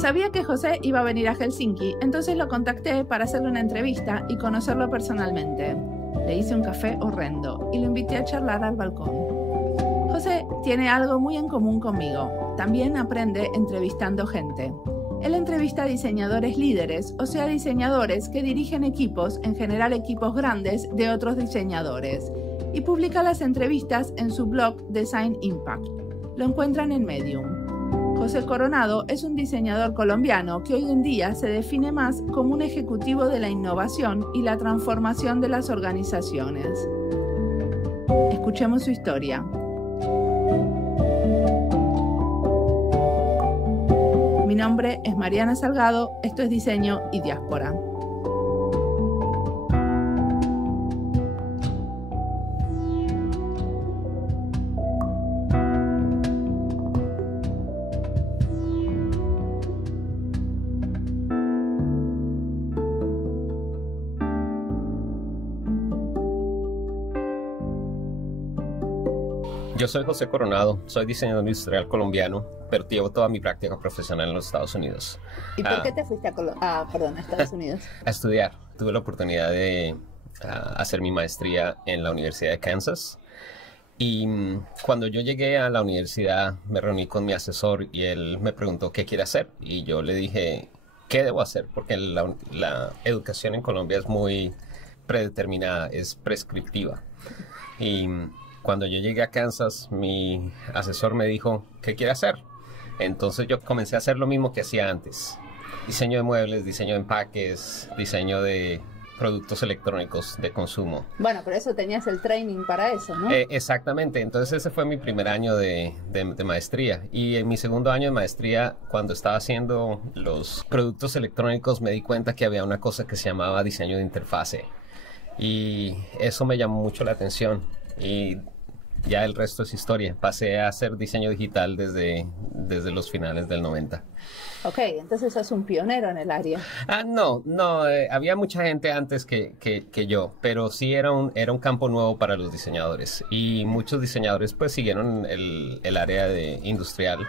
Sabía que José iba a venir a Helsinki, entonces lo contacté para hacerle una entrevista y conocerlo personalmente. Le hice un café horrendo y lo invité a charlar al balcón. José tiene algo muy en común conmigo. También aprende entrevistando gente. Él entrevista a diseñadores líderes, o sea, diseñadores que dirigen equipos, en general equipos grandes, de otros diseñadores, y publica las entrevistas en su blog Design Impact. Lo encuentran en Medium. José Coronado es un diseñador colombiano que hoy en día se define más como un ejecutivo de la innovación y la transformación de las organizaciones. Escuchemos su historia. Mi nombre es Mariana Salgado, esto es Diseño y Diáspora. Yo soy José Coronado, soy diseñador industrial colombiano, pero llevo toda mi práctica profesional en los Estados Unidos. ¿Y por qué te fuiste a Estados Unidos? A estudiar. Tuve la oportunidad de hacer mi maestría en la Universidad de Kansas. Y cuando yo llegué a la universidad, me reuní con mi asesor y él me preguntó qué quiere hacer. Y yo le dije, ¿qué debo hacer? Porque la educación en Colombia es muy predeterminada, es prescriptiva. Y cuando yo llegué a Kansas, mi asesor me dijo, ¿qué quiere hacer? Entonces yo comencé a hacer lo mismo que hacía antes. Diseño de muebles, diseño de empaques, diseño de productos electrónicos de consumo. Bueno, pero eso tenías el training para eso, ¿no? Exactamente. Entonces ese fue mi primer año de maestría. Y en mi segundo año de maestría, cuando estaba haciendo los productos electrónicos, me di cuenta que había una cosa que se llamaba diseño de interfase. Y eso me llamó mucho la atención. Y ya el resto es historia. Pasé a hacer diseño digital desde los finales del 90. Ok, entonces sos un pionero en el área. No, había mucha gente antes que yo, pero sí era un campo nuevo para los diseñadores. Y muchos diseñadores pues siguieron el área industrial.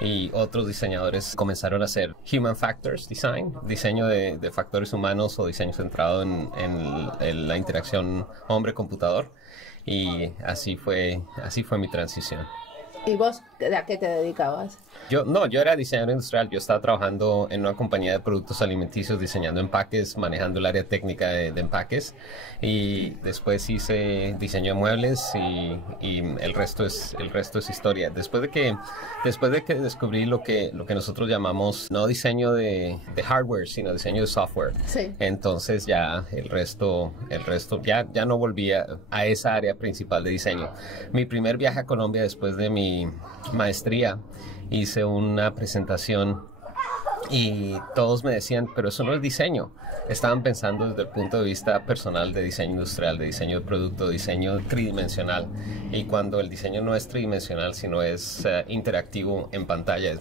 Y otros diseñadores comenzaron a hacer Human Factors Design, diseño de factores humanos o diseño centrado en la interacción hombre-computador. Y así fue mi transición. ¿Y vos a qué te dedicabas? Yo era diseñador industrial. Yo estaba trabajando en una compañía de productos alimenticios, diseñando empaques, manejando el área técnica de empaques. Y después hice diseño de muebles y el resto es historia. Después de que descubrí lo que nosotros llamamos no diseño de hardware, sino diseño de software. Sí. Entonces ya el resto ya no volvía a esa área principal de diseño. Mi primer viaje a Colombia después de mi maestría, hice una presentación y todos me decían, pero eso no es diseño. Estaban pensando desde el punto de vista personal de diseño industrial, de diseño de producto, diseño tridimensional. Y cuando el diseño no es tridimensional, sino es interactivo en pantalla,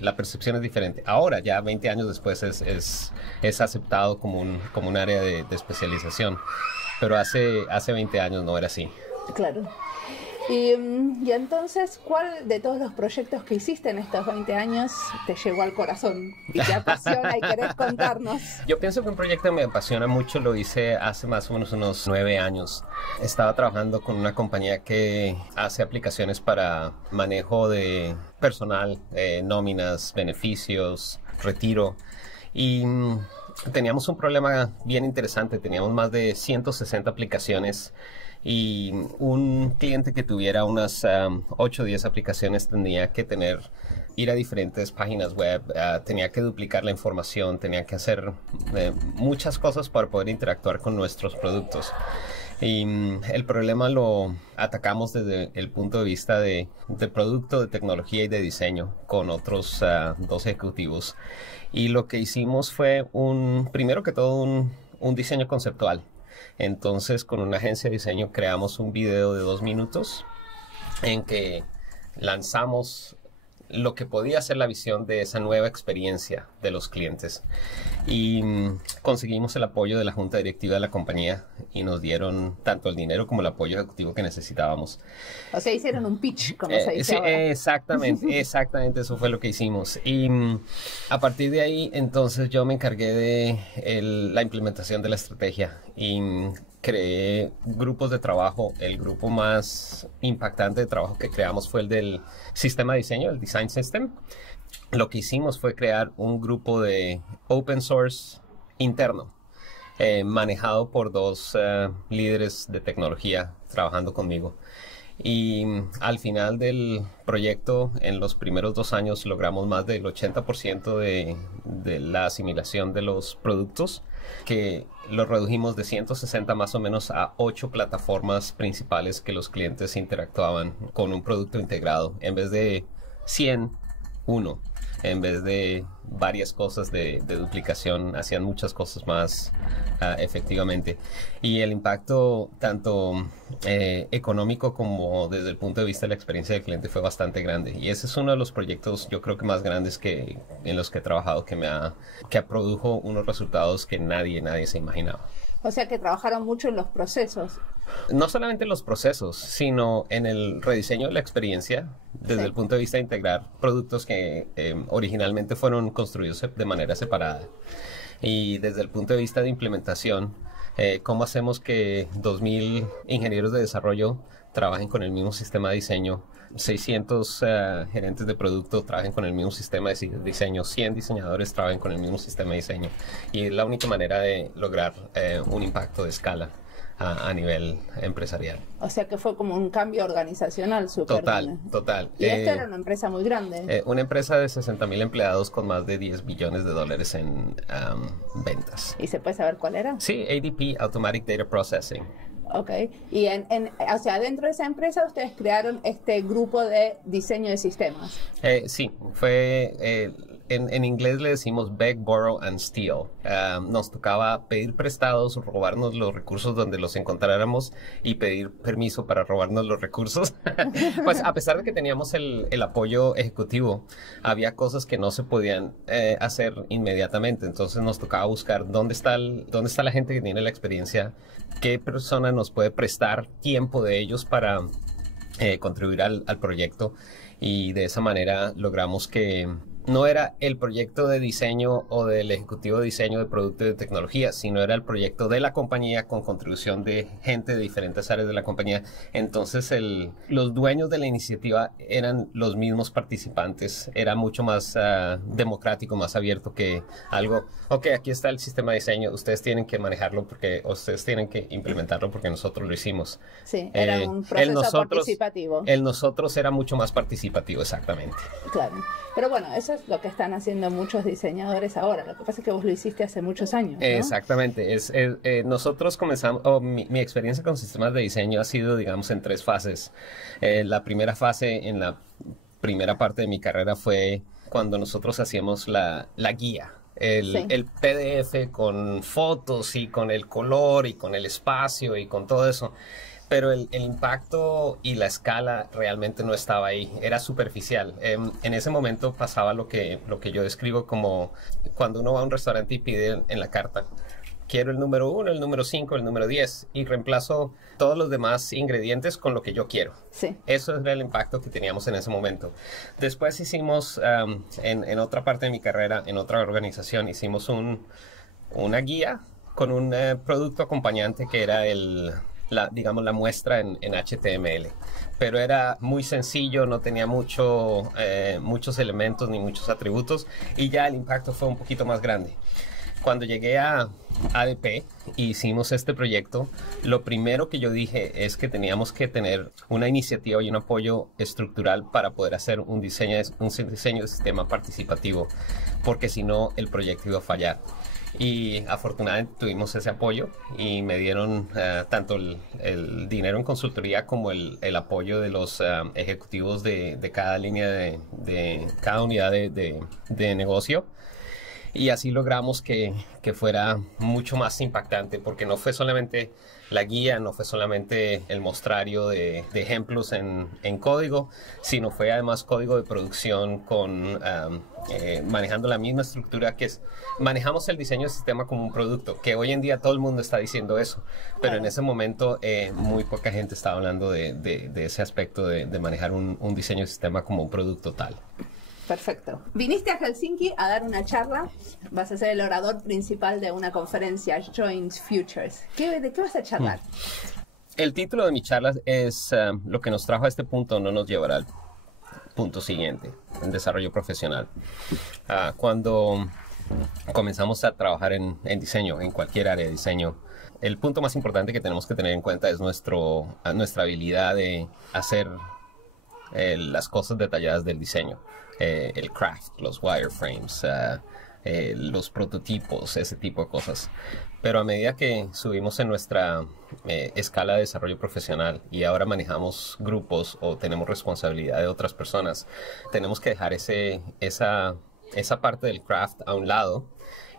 la percepción es diferente. Ahora, ya 20 años después, es aceptado como un área de especialización. Pero hace 20 años no era así. Claro. Y entonces, ¿cuál de todos los proyectos que hiciste en estos 20 años te llegó al corazón y te apasiona y querés contarnos? Yo pienso que un proyecto que me apasiona mucho lo hice hace más o menos unos 9 años. Estaba trabajando con una compañía que hace aplicaciones para manejo de personal, nóminas, beneficios, retiro. Y teníamos un problema bien interesante. Teníamos más de 160 aplicaciones. Y un cliente que tuviera unas 8 o 10 aplicaciones tenía que ir a diferentes páginas web, tenía que duplicar la información, tenía que hacer muchas cosas para poder interactuar con nuestros productos. Y el problema lo atacamos desde el punto de vista de producto, de tecnología y de diseño con otros 2 ejecutivos. Y lo que hicimos fue primero que todo un diseño conceptual. Entonces, con una agencia de diseño creamos un video de 2 minutos en que lanzamos lo que podía ser la visión de esa nueva experiencia de los clientes. Y conseguimos el apoyo de la junta directiva de la compañía y nos dieron tanto el dinero como el apoyo ejecutivo que necesitábamos. O sea, hicieron un pitch, como se dice sí, ahora. exactamente, eso fue lo que hicimos. Y a partir de ahí, entonces yo me encargué de la implementación de la estrategia y creé grupos de trabajo. El grupo más impactante de trabajo que creamos fue el del sistema de diseño, el Design System. Lo que hicimos fue crear un grupo de open source interno, manejado por dos líderes de tecnología trabajando conmigo. Y al final del proyecto, en los primeros 2 años, logramos más del 80% de la asimilación de los productos, que los redujimos de 160 más o menos a 8 plataformas principales que los clientes interactuaban con un producto integrado. En vez de 100, uno. En vez de varias cosas de duplicación, hacían muchas cosas más efectivamente. Y el impacto tanto económico como desde el punto de vista de la experiencia del cliente fue bastante grande. Y ese es uno de los proyectos, yo creo que más grandes en los que he trabajado, que produjo unos resultados que nadie se imaginaba. O sea que trabajaron mucho en los procesos. No solamente en los procesos, sino en el rediseño de la experiencia desde el punto de vista de integrar productos que originalmente fueron construidos de manera separada. Y desde el punto de vista de implementación, cómo hacemos que 2.000 ingenieros de desarrollo trabajen con el mismo sistema de diseño, 600 gerentes de producto trabajen con el mismo sistema de diseño, 100 diseñadores trabajen con el mismo sistema de diseño. Y es la única manera de lograr un impacto de escala a nivel empresarial. O sea que fue como un cambio organizacional súper grande. Total. Y esta era una empresa muy grande. Una empresa de 60,000 empleados con más de $10 billones en ventas. ¿Y se puede saber cuál era? Sí, ADP, Automatic Data Processing. Ok. Y o sea, dentro de esa empresa ustedes crearon este grupo de diseño de sistemas. Sí, fue... En inglés le decimos beg, borrow and steal. Nos tocaba pedir prestados, robarnos los recursos donde los encontráramos y pedir permiso para robarnos los recursos. Pues a pesar de que teníamos el apoyo ejecutivo, había cosas que no se podían hacer inmediatamente. Entonces nos tocaba buscar dónde está la gente que tiene la experiencia, qué persona nos puede prestar tiempo de ellos para contribuir al proyecto. Y de esa manera logramos que no era el proyecto de diseño o del ejecutivo de diseño de producto y de tecnología, sino era el proyecto de la compañía con contribución de gente de diferentes áreas de la compañía. Entonces los dueños de la iniciativa eran los mismos participantes. Era mucho más democrático, más abierto que algo, ok, aquí está el sistema de diseño, ustedes tienen que manejarlo ustedes tienen que implementarlo porque nosotros lo hicimos. Sí, era un proceso participativo. El nosotros era mucho más participativo, exactamente. Claro, pero bueno, eso es lo que están haciendo muchos diseñadores ahora. Lo que pasa es que vos lo hiciste hace muchos años, ¿no? Exactamente. Nosotros comenzamos, mi experiencia con sistemas de diseño ha sido, digamos, en 3 fases. La primera fase, en la primera parte de mi carrera, fue cuando nosotros hacíamos la guía. El PDF con fotos y con el color y con el espacio y con todo eso. Pero el impacto y la escala realmente no estaba ahí, era superficial. En ese momento pasaba lo que yo describo como cuando uno va a un restaurante y pide en la carta, quiero el número 1, el número 5, el número 10 y reemplazo todos los demás ingredientes con lo que yo quiero. Sí. Eso era el impacto que teníamos en ese momento. Después hicimos, en otra parte de mi carrera, en otra organización, hicimos una guía con un producto acompañante que era digamos la muestra en HTML, pero era muy sencillo, no tenía muchos elementos ni muchos atributos y ya el impacto fue un poquito más grande. Cuando llegué a ADP y hicimos este proyecto, lo primero que yo dije es que teníamos que tener una iniciativa y un apoyo estructural para poder hacer un diseño de sistema participativo, porque si no el proyecto iba a fallar. Y afortunadamente tuvimos ese apoyo y me dieron tanto el dinero en consultoría como el apoyo de los ejecutivos de cada línea de cada unidad de negocio. Y así logramos que fuera mucho más impactante, porque no fue solamente la guía, no fue solamente el mostrario de ejemplos en código, sino fue además código de producción con manejando la misma estructura que es, manejamos el diseño del sistema como un producto, que hoy en día todo el mundo está diciendo eso, pero en ese momento muy poca gente estaba hablando de ese aspecto de manejar un diseño de sistema como un producto tal. Perfecto. Viniste a Helsinki a dar una charla, vas a ser el orador principal de una conferencia, Joint Futures. ¿De qué vas a charlar? El título de mi charla es lo que nos trajo a este punto no nos llevará al punto siguiente, en desarrollo profesional. Cuando comenzamos a trabajar en diseño, en cualquier área de diseño, el punto más importante que tenemos que tener en cuenta es nuestra habilidad de hacer las cosas detalladas del diseño. El craft, los wireframes, los prototipos, ese tipo de cosas. Pero a medida que subimos en nuestra escala de desarrollo profesional y ahora manejamos grupos o tenemos responsabilidad de otras personas, tenemos que dejar esa parte del craft a un lado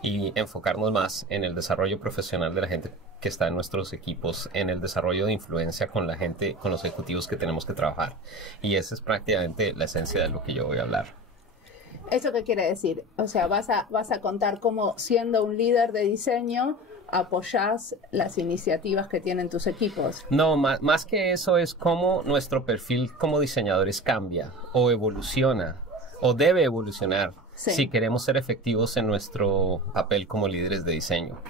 y enfocarnos más en el desarrollo profesional de la gente que está en nuestros equipos, en el desarrollo de influencia con la gente, con los ejecutivos que tenemos que trabajar. Y esa es prácticamente la esencia de lo que yo voy a hablar. ¿Eso qué quiere decir? O sea, vas a contar cómo, siendo un líder de diseño, apoyás las iniciativas que tienen tus equipos. No, más que eso es cómo nuestro perfil como diseñadores cambia o evoluciona o debe evolucionar. Sí. Si queremos ser efectivos en nuestro papel como líderes de diseño.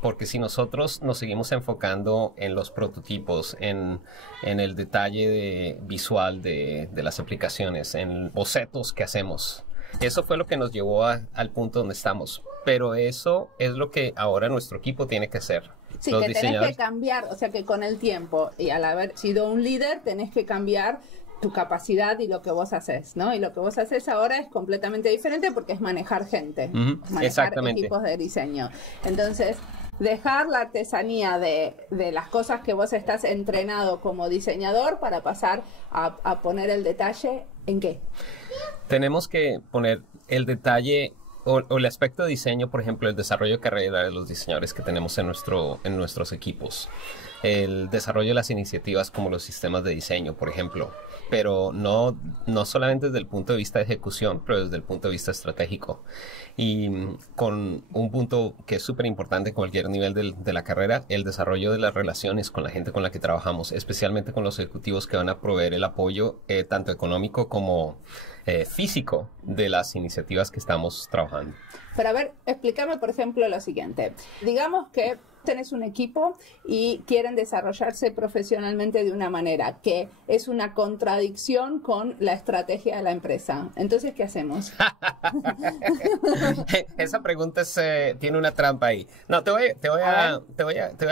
Porque si nosotros nos seguimos enfocando en los prototipos, en el detalle visual de las aplicaciones, en bocetos que hacemos, eso fue lo que nos llevó al punto donde estamos. Pero eso es lo que ahora nuestro equipo tiene que hacer. Sí, que tenés que cambiar, o sea que con el tiempo y al haber sido un líder tenés que cambiar tu capacidad y lo que vos haces, ¿no? Y lo que vos haces ahora es completamente diferente porque es manejar gente, manejar equipos de diseño. Entonces, dejar la artesanía de las cosas que vos estás entrenado como diseñador para pasar a poner el detalle, ¿en qué? Tenemos que poner el detalle o el aspecto de diseño, por ejemplo, el desarrollo de carrera de los diseñadores que tenemos en nuestros equipos. El desarrollo de las iniciativas como los sistemas de diseño, por ejemplo. Pero no solamente desde el punto de vista de ejecución, pero desde el punto de vista estratégico. Y con un punto que es súper importante en cualquier nivel de la carrera, el desarrollo de las relaciones con la gente con la que trabajamos, especialmente con los ejecutivos que van a proveer el apoyo tanto económico como físico de las iniciativas que estamos trabajando. Pero a ver, explícame por ejemplo lo siguiente. Digamos que tenés un equipo y quieren desarrollarse profesionalmente de una manera que es una contradicción con la estrategia de la empresa. Entonces, ¿qué hacemos? Esa pregunta tiene una trampa ahí. No, te voy a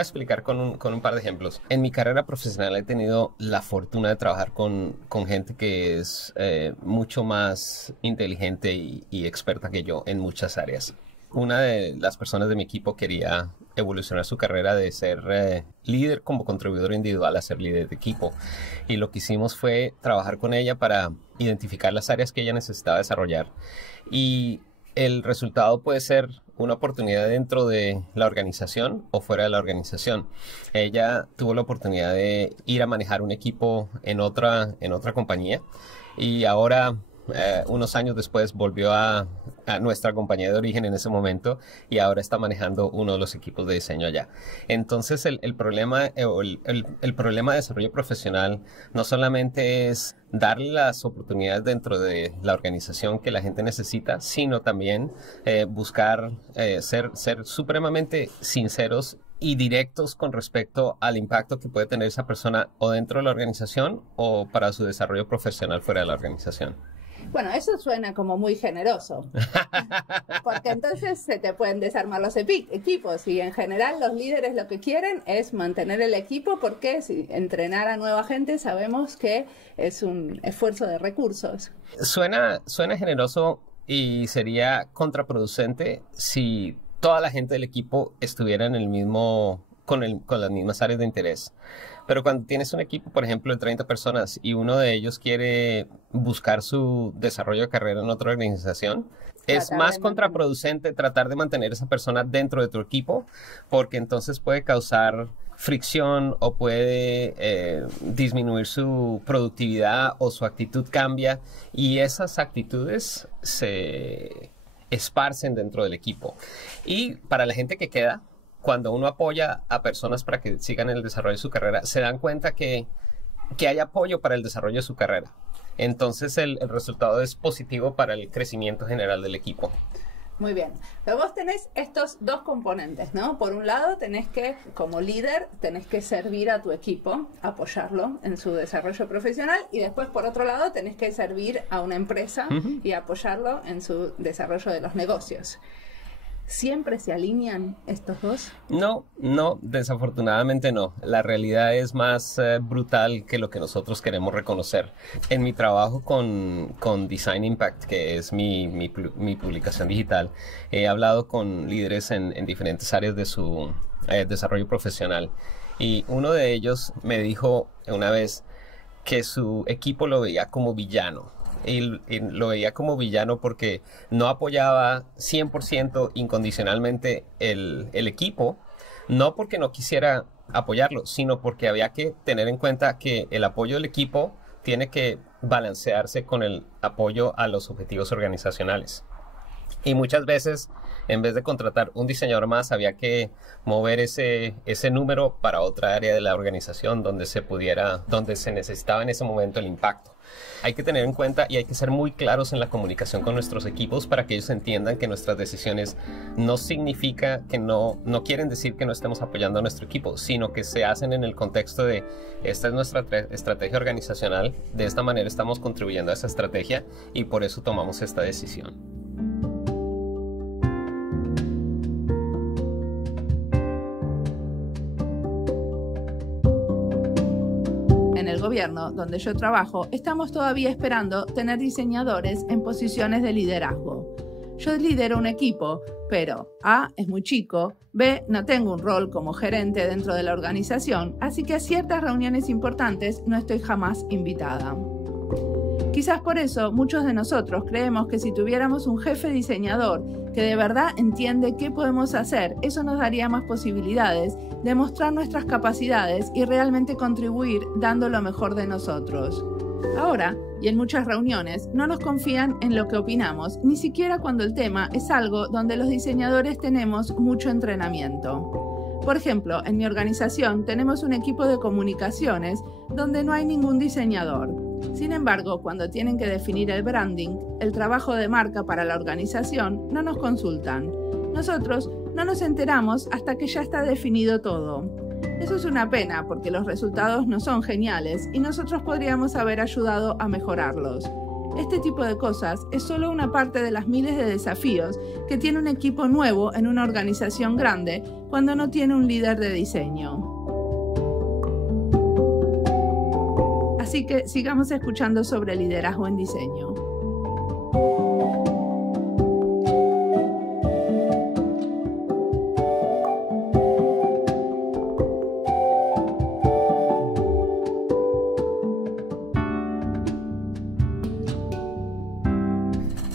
explicar con un par de ejemplos. En mi carrera profesional he tenido la fortuna de trabajar con gente que es mucho más inteligente y experta que yo en muchas áreas. Una de las personas de mi equipo quería evolucionar su carrera de ser líder como contribuidor individual a ser líder de equipo. Y lo que hicimos fue trabajar con ella para identificar las áreas que ella necesitaba desarrollar. Y el resultado puede ser una oportunidad dentro de la organización o fuera de la organización. Ella tuvo la oportunidad de ir a manejar un equipo en otra compañía y ahora unos años después volvió a nuestra compañía de origen en ese momento y ahora está manejando uno de los equipos de diseño allá. Entonces el problema de desarrollo profesional no solamente es darle las oportunidades dentro de la organización que la gente necesita, sino también buscar ser supremamente sinceros y directos con respecto al impacto que puede tener esa persona o dentro de la organización o para su desarrollo profesional fuera de la organización. Bueno, eso suena como muy generoso, porque entonces se te pueden desarmar los equipos y en general los líderes lo que quieren es mantener el equipo porque si entrenar a nueva gente sabemos que es un esfuerzo de recursos. Suena generoso y sería contraproducente si toda la gente del equipo estuviera en el mismo, con las mismas áreas de interés. Pero cuando tienes un equipo, por ejemplo, de 30 personas y uno de ellos quiere buscar su desarrollo de carrera en otra organización, es más contraproducente tratar de mantener a esa persona dentro de tu equipo porque entonces puede causar fricción o puede disminuir su productividad o su actitud cambia y esas actitudes se esparcen dentro del equipo. Y para la gente que queda, cuando uno apoya a personas para que sigan el desarrollo de su carrera, se dan cuenta que hay apoyo para el desarrollo de su carrera. Entonces el resultado es positivo para el crecimiento general del equipo. Muy bien, pero vos tenés estos dos componentes, ¿no? Por un lado tenés que, como líder, tenés que servir a tu equipo, apoyarlo en su desarrollo profesional, y después por otro lado tenés que servir a una empresa y apoyarlo en su desarrollo de los negocios. ¿Siempre se alinean estos dos? No, desafortunadamente no. La realidad es más brutal que lo que nosotros queremos reconocer. En mi trabajo con Design Impact, que es mi publicación digital, he hablado con líderes en diferentes áreas de su desarrollo profesional. Y uno de ellos me dijo una vez que su equipo lo veía como villano. Y lo veía como villano porque no apoyaba 100% incondicionalmente el equipo, no porque no quisiera apoyarlo, sino porque había que tener en cuenta que el apoyo del equipo tiene que balancearse con el apoyo a los objetivos organizacionales. Y muchas veces, en vez de contratar un diseñador más, había que mover ese número para otra área de la organización donde se necesitaba en ese momento el impacto. Hay que tener en cuenta y hay que ser muy claros en la comunicación con nuestros equipos para que ellos entiendan que nuestras decisiones no significa que no quieren decir que no estemos apoyando a nuestro equipo, sino que se hacen en el contexto de esta es nuestra estrategia organizacional, de esta manera estamos contribuyendo a esa estrategia y por eso tomamos esta decisión. En el gobierno donde yo trabajo, estamos todavía esperando tener diseñadores en posiciones de liderazgo. Yo lidero un equipo, pero A, es muy chico, B, no tengo un rol como gerente dentro de la organización, así que a ciertas reuniones importantes no estoy jamás invitada. Quizás por eso muchos de nosotros creemos que si tuviéramos un jefe diseñador que de verdad entiende qué podemos hacer, eso nos daría más posibilidades de mostrar nuestras capacidades y realmente contribuir dando lo mejor de nosotros. Ahora, y en muchas reuniones, no nos confían en lo que opinamos, ni siquiera cuando el tema es algo donde los diseñadores tenemos mucho entrenamiento. Por ejemplo, en mi organización tenemos un equipo de comunicaciones donde no hay ningún diseñador. Sin embargo, cuando tienen que definir el branding, el trabajo de marca para la organización, no nos consultan. Nosotros no nos enteramos hasta que ya está definido todo. Eso es una pena porque los resultados no son geniales y nosotros podríamos haber ayudado a mejorarlos. Este tipo de cosas es solo una parte de las miles de desafíos que tiene un equipo nuevo en una organización grande cuando no tiene un líder de diseño. Así que sigamos escuchando sobre liderazgo en diseño.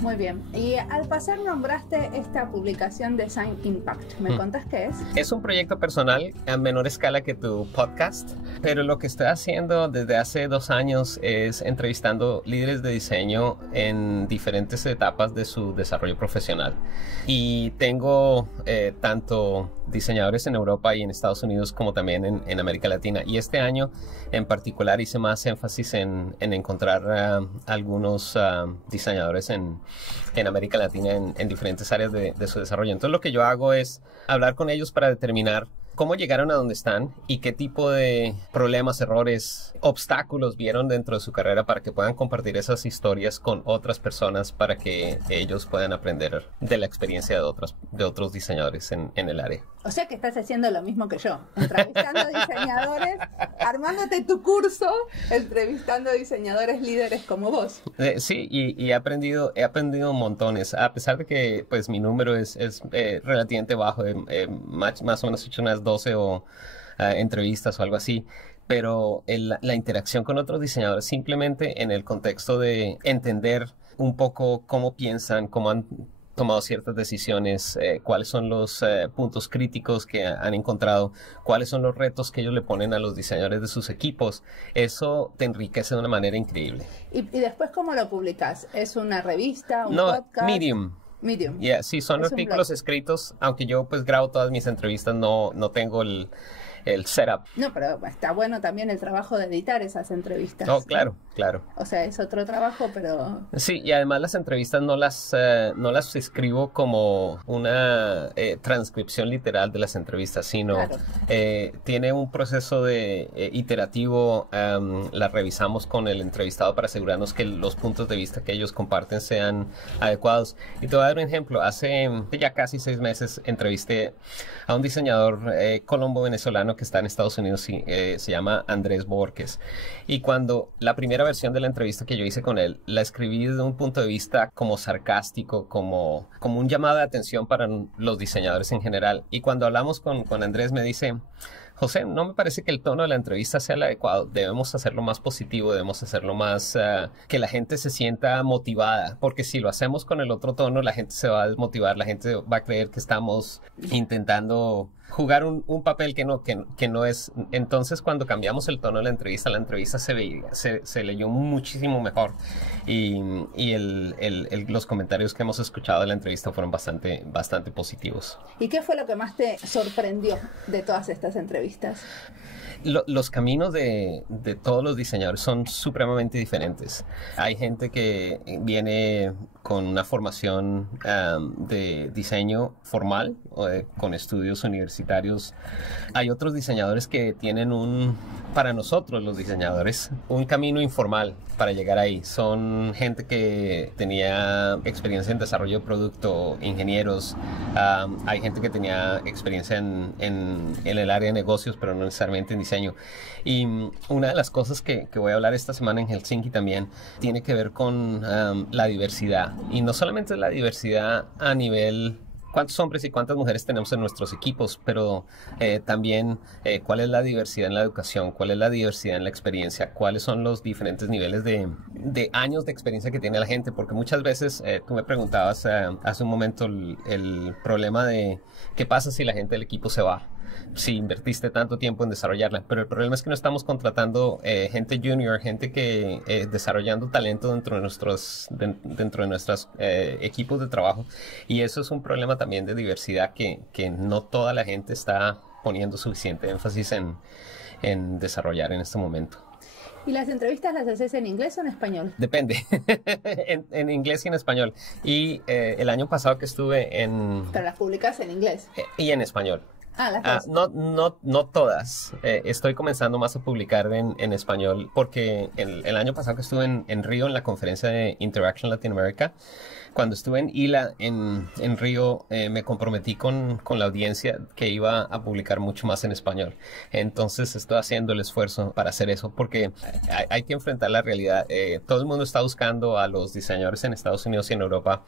Muy bien. Y al pasar nombraste esta publicación Design Impact. ¿Me contás qué es? Es un proyecto personal a menor escala que tu podcast, pero lo que estoy haciendo desde hace 2 años es entrevistando líderes de diseño en diferentes etapas de su desarrollo profesional. Y tengo tanto diseñadores en Europa y en Estados Unidos como también en América Latina. Y este año en particular hice más énfasis en encontrar algunos diseñadores en América Latina en diferentes áreas de su desarrollo. Entonces lo que yo hago es hablar con ellos para determinar cómo llegaron a donde están y qué tipo de problemas, errores, obstáculos vieron dentro de su carrera para que puedan compartir esas historias con otras personas para que ellos puedan aprender de la experiencia de otros diseñadores en el área. O sea que estás haciendo lo mismo que yo, entrevistando diseñadores, armándote tu curso, entrevistando diseños líderes como vos. Sí, y he aprendido montones, a pesar de que pues mi número es relativamente bajo, más o menos he hecho unas 12 entrevistas o algo así, pero la interacción con otros diseñadores simplemente en el contexto de entender un poco cómo piensan, cómo han tomado ciertas decisiones, cuáles son los puntos críticos que han encontrado, cuáles son los retos que ellos le ponen a los diseñadores de sus equipos. Eso te enriquece de una manera increíble. ¿Y después cómo lo publicas? ¿Es una revista, un No, podcast? Medium. Yeah, sí, son artículos escritos, aunque yo pues grabo todas mis entrevistas, no tengo el setup. No, pero está bueno también el trabajo de editar esas entrevistas. Oh, claro, claro. O sea, es otro trabajo, pero... Sí, y además las entrevistas no las escribo como una transcripción literal de las entrevistas, sino claro. Tiene un proceso de iterativo, las revisamos con el entrevistado para asegurarnos que los puntos de vista que ellos comparten sean adecuados. Y te voy a dar un ejemplo. Hace ya casi 6 meses entrevisté a un diseñador colombo-venezolano que está en Estados Unidos, se llama Andrés Borges. Y cuando la primera versión de la entrevista que yo hice con él, la escribí desde un punto de vista como sarcástico, como un llamado de atención para los diseñadores en general. Y cuando hablamos con Andrés me dice: José, no me parece que el tono de la entrevista sea el adecuado. Debemos hacerlo más positivo, debemos hacerlo más que la gente se sienta motivada, porque si lo hacemos con el otro tono, la gente se va a desmotivar, la gente va a creer que estamos intentando jugar un papel que no es. Entonces, cuando cambiamos el tono de la entrevista se leyó muchísimo mejor, y los comentarios que hemos escuchado de la entrevista fueron bastante positivos. ¿Y qué fue lo que más te sorprendió de todas estas entrevistas? Los caminos de todos los diseñadores son supremamente diferentes. Hay gente que viene con una formación de diseño formal, con estudios universitarios. Hay otros diseñadores que tienen para nosotros los diseñadores, un camino informal para llegar ahí. Son gente que tenía experiencia en desarrollo de producto, ingenieros. Hay gente que tenía experiencia en el área de negocios, pero no necesariamente en diseño. Y una de las cosas que voy a hablar esta semana en Helsinki también tiene que ver con la diversidad. Y no solamente la diversidad a nivel cuántos hombres y cuántas mujeres tenemos en nuestros equipos, pero también cuál es la diversidad en la educación, cuál es la diversidad en la experiencia, cuáles son los diferentes niveles de años de experiencia que tiene la gente, porque muchas veces tú me preguntabas hace un momento el problema de qué pasa si la gente del equipo se va, si invertiste tanto tiempo en desarrollarla, pero el problema es que no estamos contratando gente junior, gente que desarrollando talento dentro de nuestros equipos de trabajo, y eso es un problema también de diversidad que no toda la gente está poniendo suficiente énfasis en desarrollar en este momento. ¿Y las entrevistas las haces en inglés o en español? Depende, en inglés y en español. Y el año pasado que estuve en... ¿Pero las publicas en inglés? Y en español. Las dos. No todas. Estoy comenzando más a publicar en español porque el año pasado que estuve en Río en la conferencia de Interaction Latin America, cuando estuve en ILA en Río, me comprometí con la audiencia que iba a publicar mucho más en español. Entonces estoy haciendo el esfuerzo para hacer eso porque hay que enfrentar la realidad. Todo el mundo está buscando a los diseñadores en Estados Unidos y en Europa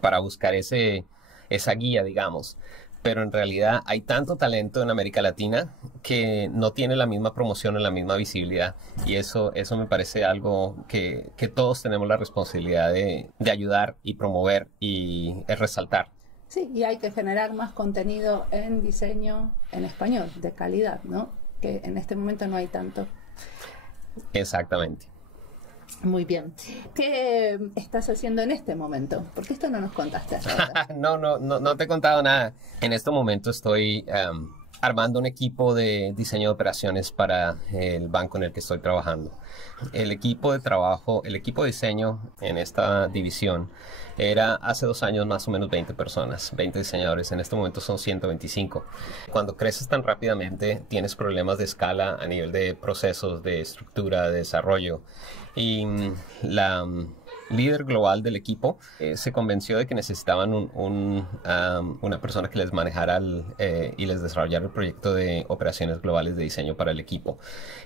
para buscar esa guía, digamos. Pero en realidad hay tanto talento en América Latina que no tiene la misma promoción o la misma visibilidad. Y eso me parece algo que todos tenemos la responsabilidad de ayudar y promover y resaltar. Sí, y hay que generar más contenido en diseño en español, de calidad, ¿no? Que en este momento no hay tanto. Exactamente. Muy bien. ¿Qué estás haciendo en este momento? Porque esto no nos contaste. No te he contado nada. En este momento estoy armando un equipo de diseño de operaciones para el banco en el que estoy trabajando. El equipo de trabajo, el equipo de diseño en esta división era hace 2 años más o menos 20 personas, 20 diseñadores. En este momento son 125. Cuando creces tan rápidamente tienes problemas de escala a nivel de procesos, de estructura, de desarrollo. Y la líder global del equipo se convenció de que necesitaban una persona que les manejara y les desarrollara el proyecto de operaciones globales de diseño para el equipo.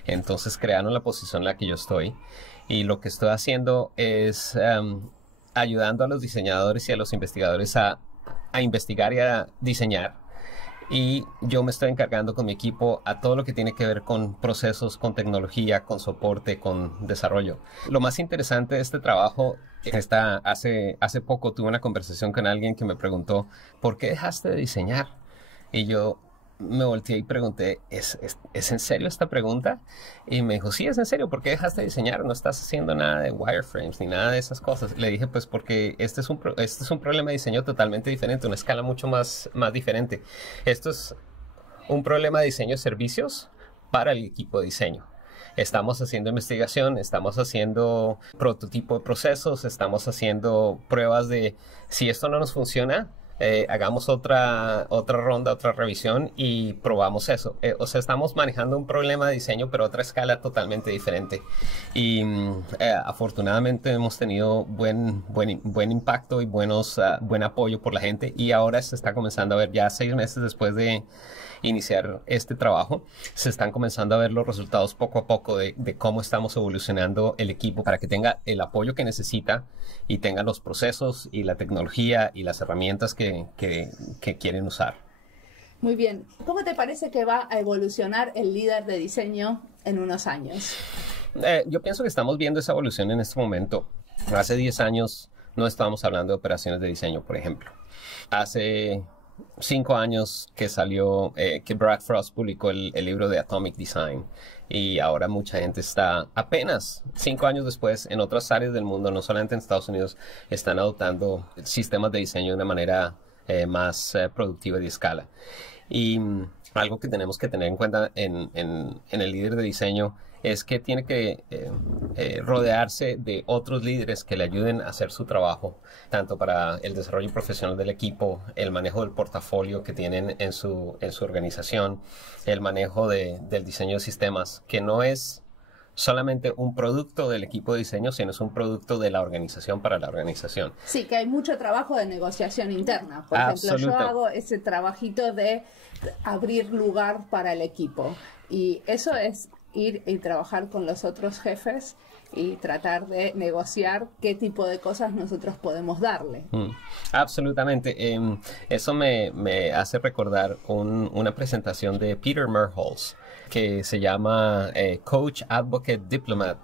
Entonces crearon la posición en la que yo estoy, y lo que estoy haciendo es ayudando a los diseñadores y a los investigadores a investigar y a diseñar y yo me estoy encargando con mi equipo a todo lo que tiene que ver con procesos, con tecnología, con soporte, con desarrollo. Lo más interesante de este trabajo hace poco tuve una conversación con alguien que me preguntó, ¿por qué dejaste de diseñar? Y yo me volteé y pregunté, ¿es en serio esta pregunta? Y me dijo, sí, es en serio, ¿por qué dejaste de diseñar? No estás haciendo nada de wireframes ni nada de esas cosas. Le dije, pues porque este es un problema de diseño totalmente diferente, una escala mucho más diferente. Esto es un problema de diseño de servicios para el equipo de diseño. Estamos haciendo investigación, estamos haciendo prototipo de procesos, estamos haciendo pruebas de si esto no nos funciona, hagamos otra ronda, otra revisión y probamos eso. O sea, estamos manejando un problema de diseño, pero a otra escala totalmente diferente. Y afortunadamente hemos tenido buen impacto y buen apoyo por la gente. Y ahora se está comenzando a ver, ya 6 meses después de iniciar este trabajo, se están comenzando a ver los resultados poco a poco de cómo estamos evolucionando el equipo para que tenga el apoyo que necesita y tenga los procesos y la tecnología y las herramientas que quieren usar. Muy bien. ¿Cómo te parece que va a evolucionar el líder de diseño en unos años? Yo pienso que estamos viendo esa evolución en este momento. Hace 10 años no estábamos hablando de operaciones de diseño, por ejemplo. Hace 5 años que salió, que Brad Frost publicó el libro de Atomic Design, y ahora mucha gente está apenas 5 años después en otras áreas del mundo, no solamente en Estados Unidos, están adoptando sistemas de diseño de una manera más productiva y de escala. Y algo que tenemos que tener en cuenta en el líder de diseño es que tiene que rodearse de otros líderes que le ayuden a hacer su trabajo, tanto para el desarrollo profesional del equipo, el manejo del portafolio que tienen en su organización, el manejo del diseño de sistemas, que no es solamente un producto del equipo de diseño, sino es un producto de la organización para la organización. Sí, que hay mucho trabajo de negociación interna. Por ejemplo, yo hago ese trabajito de abrir lugar para el equipo. Y eso es ir y trabajar con los otros jefes y tratar de negociar qué tipo de cosas nosotros podemos darle. Absolutamente. Eso me hace recordar una presentación de Peter Merholz que se llama Coach Advocate Diplomat,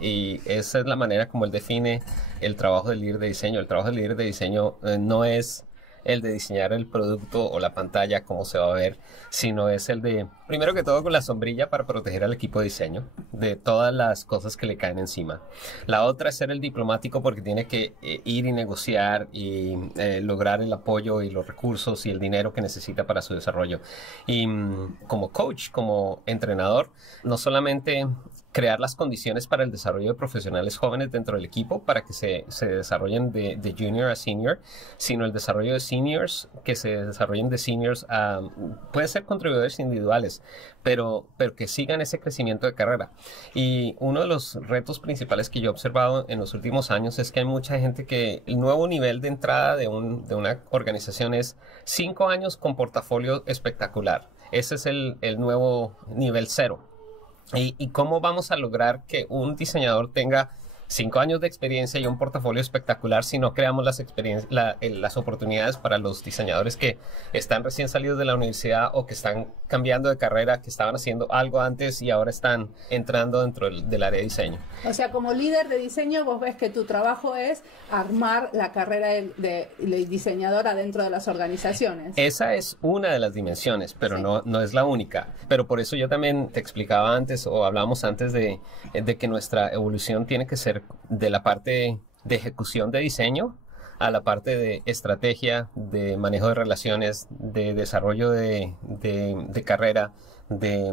y esa es la manera como él define el trabajo del líder de diseño. El trabajo del líder de diseño no es el de diseñar el producto o la pantalla como se va a ver, sino es el de, primero que todo, con la sombrilla para proteger al equipo de diseño de todas las cosas que le caen encima. La otra es ser el diplomático, porque tiene que ir y negociar y lograr el apoyo y los recursos y el dinero que necesita para su desarrollo. Y como coach, como entrenador, no solamente crear las condiciones para el desarrollo de profesionales jóvenes dentro del equipo para que se desarrollen de junior a senior, sino el desarrollo de seniors que se desarrollen de seniors a, pueden ser contribuidores individuales, pero que sigan ese crecimiento de carrera. Y uno de los retos principales que yo he observado en los últimos años es que hay mucha gente que el nuevo nivel de entrada de una organización es 5 años con portafolio espectacular. Ese es el nuevo nivel 0. ¿Y cómo vamos a lograr que un diseñador tenga 5 años de experiencia y un portafolio espectacular si no creamos las oportunidades para los diseñadores que están recién salidos de la universidad o que están cambiando de carrera, que estaban haciendo algo antes y ahora están entrando dentro del área de diseño? O sea, como líder de diseño, vos ves que tu trabajo es armar la carrera de diseñadora dentro de las organizaciones. Esa es una de las dimensiones, pero sí, no es la única. Pero por eso yo también te explicaba antes, o hablábamos antes de que nuestra evolución tiene que ser de la parte de ejecución de diseño a la parte de estrategia, de manejo de relaciones, de desarrollo de carrera, de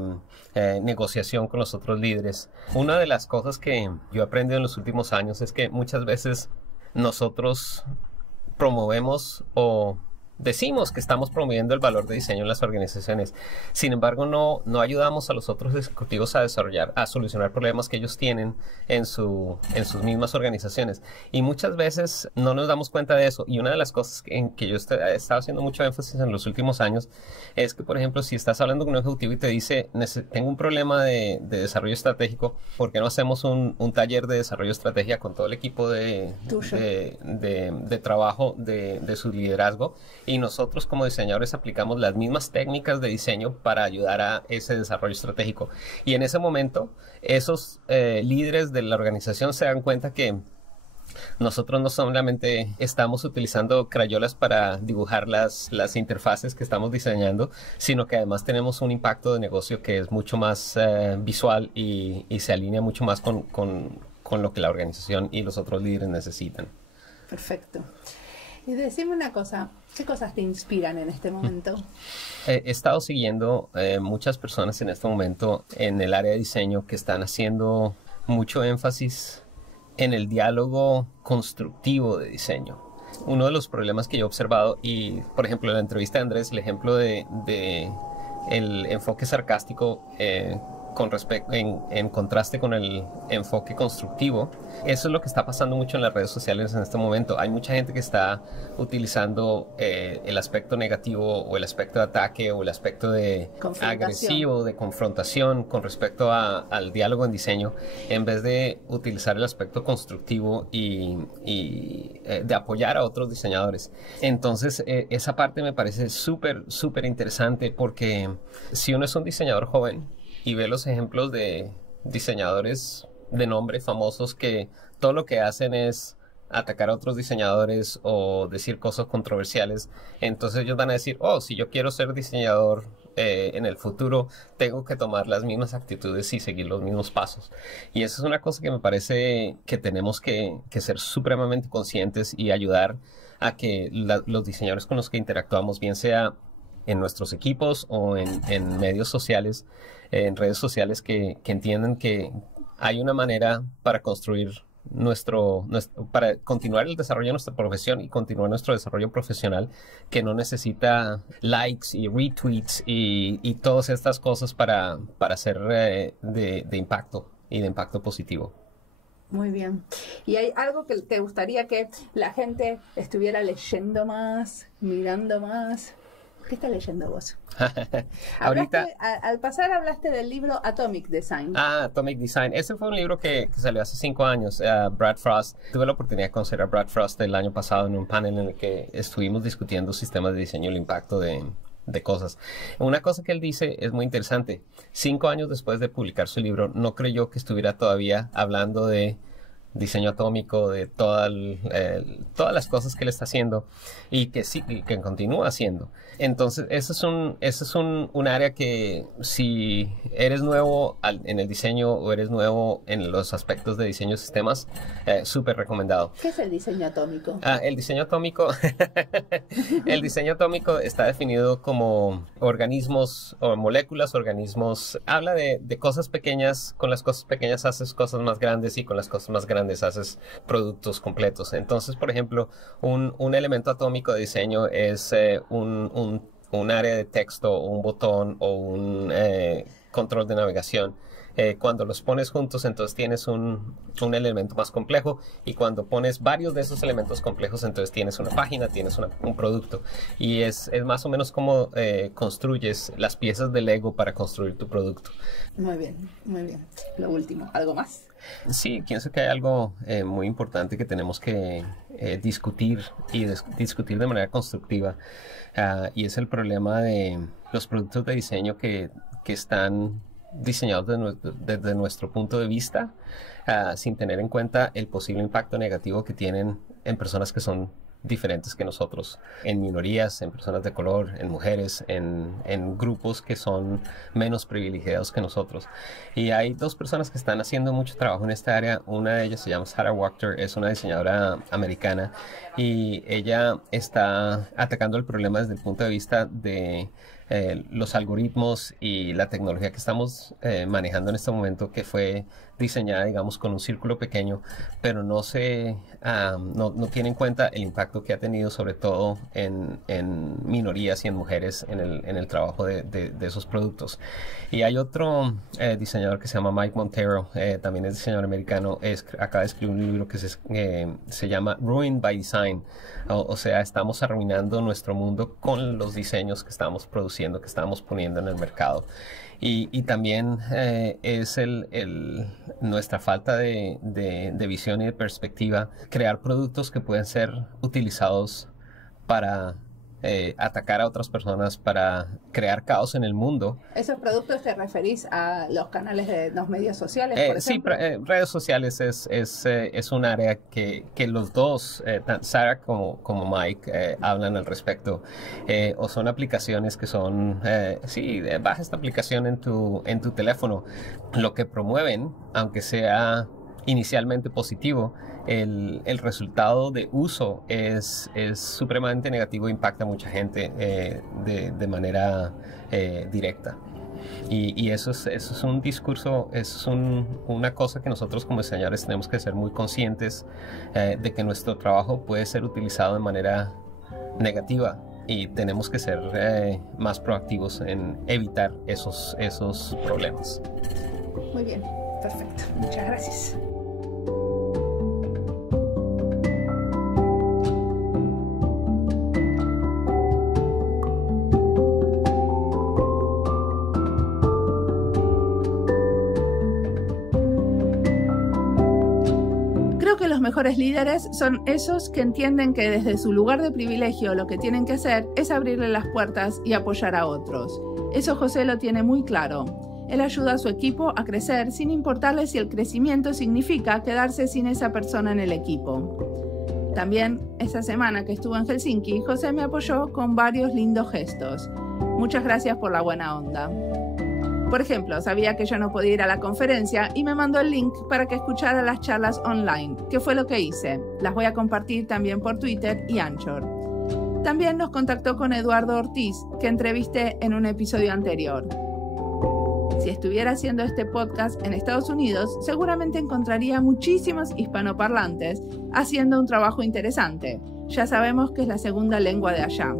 negociación con los otros líderes. Una de las cosas que yo he aprendido en los últimos años es que muchas veces nosotros promovemos o decimos que estamos promoviendo el valor de diseño en las organizaciones. Sin embargo, no ayudamos a los otros ejecutivos a solucionar problemas que ellos tienen en sus mismas organizaciones. Y muchas veces no nos damos cuenta de eso. Y una de las cosas en que yo he estado haciendo mucho énfasis en los últimos años es que, por ejemplo, si estás hablando con un ejecutivo y te dice, tengo un problema de desarrollo estratégico, ¿por qué no hacemos un taller de desarrollo de estrategia con todo el equipo de trabajo de su liderazgo? y nosotros como diseñadores aplicamos las mismas técnicas de diseño para ayudar a ese desarrollo estratégico. Y en ese momento, esos líderes de la organización se dan cuenta que nosotros no solamente estamos utilizando crayolas para dibujar las interfaces que estamos diseñando, sino que además tenemos un impacto de negocio que es mucho más visual y se alinea mucho más con lo que la organización y los otros líderes necesitan. Perfecto. Y decime una cosa, ¿qué cosas te inspiran en este momento? He estado siguiendo muchas personas en este momento en el área de diseño que están haciendo mucho énfasis en el diálogo constructivo de diseño. Uno de los problemas que yo he observado, y por ejemplo en la entrevista de Andrés, el ejemplo de el enfoque sarcástico en contraste con el enfoque constructivo, eso es lo que está pasando mucho en las redes sociales en este momento. Hay mucha gente que está utilizando el aspecto negativo o el aspecto de ataque o el aspecto de agresivo, de confrontación con respecto al diálogo en diseño, en vez de utilizar el aspecto constructivo y de apoyar a otros diseñadores. Entonces esa parte me parece súper interesante, porque si uno es un diseñador joven y ve los ejemplos de diseñadores de nombre famosos que todo lo que hacen es atacar a otros diseñadores o decir cosas controversiales, entonces ellos van a decir, oh, si yo quiero ser diseñador en el futuro, tengo que tomar las mismas actitudes y seguir los mismos pasos. Y eso es una cosa que me parece que tenemos que ser supremamente conscientes y ayudar a que los diseñadores con los que interactuamos, bien sea en nuestros equipos o en medios sociales, en redes sociales, que entiendan que hay una manera para construir para continuar el desarrollo de nuestra profesión y continuar nuestro desarrollo profesional, que no necesita likes y retweets y todas estas cosas para ser de impacto y de impacto positivo. Muy bien. ¿Y hay algo que te gustaría que la gente estuviera leyendo más, mirando más? ¿Qué estás leyendo vos? Ahorita, al pasar hablaste del libro Atomic Design. Atomic Design. Ese fue un libro que salió hace 5 años. Brad Frost. Tuve la oportunidad de conocer a Brad Frost el año pasado en un panel en el que estuvimos discutiendo sistemas de diseño y el impacto de cosas. Una cosa que él dice es muy interesante. 5 años después de publicar su libro, no creyó que estuviera todavía hablando de diseño atómico, de todas las cosas que él está haciendo y que sí, que continúa haciendo. Entonces, ese es un área que, si eres nuevo en el diseño o eres nuevo en los aspectos de diseño de sistemas, súper recomendado. ¿Qué es el diseño atómico? El diseño atómico el diseño atómico está definido como organismos o moléculas, organismos. Habla de cosas pequeñas. Con las cosas pequeñas haces cosas más grandes y con las cosas más grandes haces productos completos. Entonces, por ejemplo, un elemento atómico de diseño es un área de texto, un botón o un control de navegación. Cuando los pones juntos, entonces tienes un elemento más complejo, y cuando pones varios de esos elementos complejos, entonces tienes una página, tienes un producto. Y es más o menos como construyes las piezas de Lego para construir tu producto. Muy bien, muy bien. Lo último, ¿algo más? Sí, pienso que hay algo muy importante que tenemos que discutir y discutir de manera constructiva, y es el problema de los productos de diseño que están diseñados desde nuestro punto de vista, sin tener en cuenta el posible impacto negativo que tienen en personas que son diferentes que nosotros, en minorías, en personas de color, en mujeres, en grupos que son menos privilegiados que nosotros. Y hay 2 personas que están haciendo mucho trabajo en esta área. Una de ellas se llama Sarah Wachter, es una diseñadora americana, y ella está atacando el problema desde el punto de vista de los algoritmos y la tecnología que estamos manejando en este momento, que fue diseñada, digamos, con un círculo pequeño, pero no tiene en cuenta el impacto que ha tenido, sobre todo en minorías y en mujeres, en el trabajo de esos productos. Y hay otro diseñador que se llama Mike Monteiro, también es diseñador americano, acaba de escribir un libro que se llama Ruined by Design, o sea, estamos arruinando nuestro mundo con los diseños que estamos produciendo, que estamos poniendo en el mercado. Y también es nuestra falta de visión y de perspectiva, crear productos que pueden ser utilizados para atacar a otras personas para crear caos en el mundo. ¿Esos productos te referís a los canales de los medios sociales, por ejemplo? Sí, redes sociales es un área que los dos, tanto Sarah como Mike, hablan al respecto. O son aplicaciones que son, baja esta aplicación en tu teléfono. Lo que promueven, aunque sea inicialmente positivo, el resultado de uso es supremamente negativo e impacta a mucha gente de manera directa. Y eso es un discurso, es una cosa que nosotros como diseñadores tenemos que ser muy conscientes de que nuestro trabajo puede ser utilizado de manera negativa y tenemos que ser más proactivos en evitar esos problemas. Muy bien, perfecto. Muchas gracias. Creo que los mejores líderes son esos que entienden que desde su lugar de privilegio lo que tienen que hacer es abrirle las puertas y apoyar a otros. Eso José lo tiene muy claro. Él ayuda a su equipo a crecer sin importarle si el crecimiento significa quedarse sin esa persona en el equipo. También, esa semana que estuvo en Helsinki, José me apoyó con varios lindos gestos. Muchas gracias por la buena onda. Por ejemplo, sabía que yo no podía ir a la conferencia y me mandó el link para que escuchara las charlas online, que fue lo que hice. Las voy a compartir también por Twitter y Anchor. También nos contactó con Eduardo Ortiz, que entrevisté en un episodio anterior. Si estuviera haciendo este podcast en Estados Unidos, seguramente encontraría muchísimos hispanoparlantes haciendo un trabajo interesante. Ya sabemos que es la segunda lengua de allá.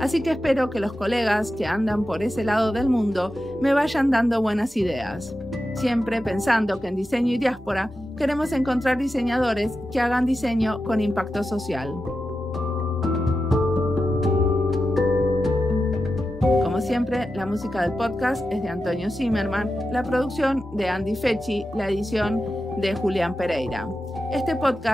Así que espero que los colegas que andan por ese lado del mundo me vayan dando buenas ideas. Siempre pensando que en Diseño y Diáspora queremos encontrar diseñadores que hagan diseño con impacto social. Como siempre, la música del podcast es de Antonio Zimmerman, la producción de Andy Fechi, la edición de Julián Pereira. Este podcast